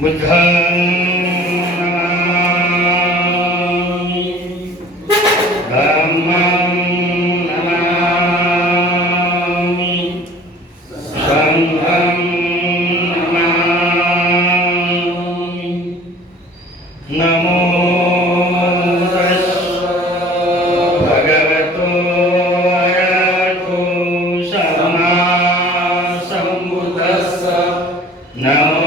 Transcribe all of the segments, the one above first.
बुद्धं नमामि धम्मं नमामि संघं नमामि नमो तस्सै भगवतो अरहतो सम्मा सम्बुद्धस्स नमो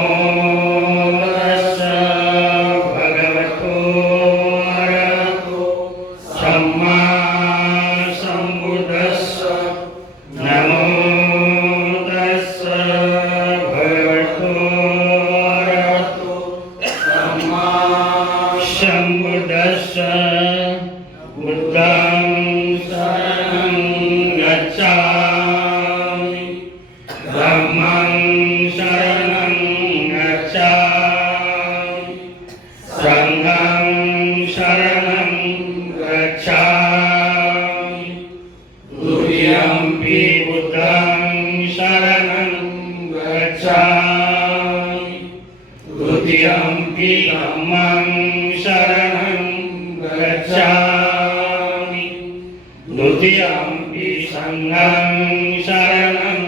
बुद्धं शरणं गच्छामि धम्मं शरणं गच्छामि संघं शरणं गच्छामि द्वितीयम्पि बुद्धं शरणं गच्छामि तृतीयम्पि धम्मं शरणं गच्छामि द्वितीयम्पि संघं शरणं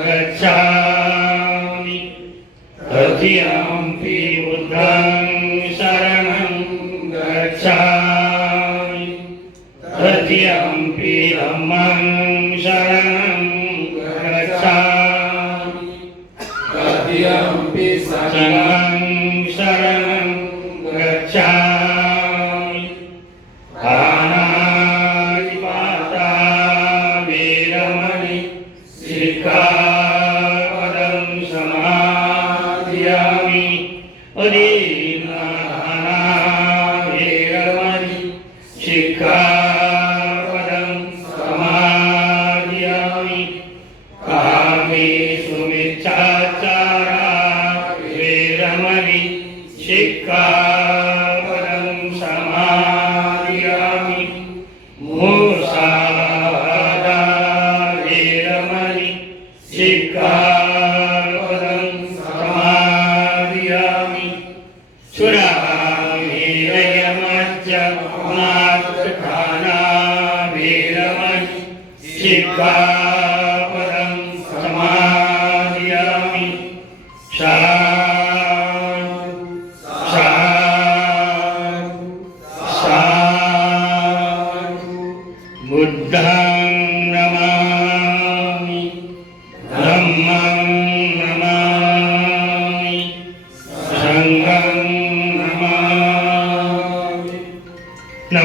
गच्छामि तृतीयम्पि बुद्धं शरणं गच्छामि तृतीयम्पि धम्मं शरणं गच्छामि तृतीयम्पि संघं शरणं गच्छामि पाणातिपाता वेरमणि सिक्खापदं समादियामि अदीनादाना वेरमणि सिक्खापदं समादियामि कामेषु मिथ्याचारा वेरमणि सिक्खापदं समादियामि मुसावादा वेरमणि सिक्खापदं समादियामि सुरामेरयमज्जपमात्रखाना वेरमणि सिक्खापदं समादियामि बुद्धं नमामि धम्मं नमामि संघं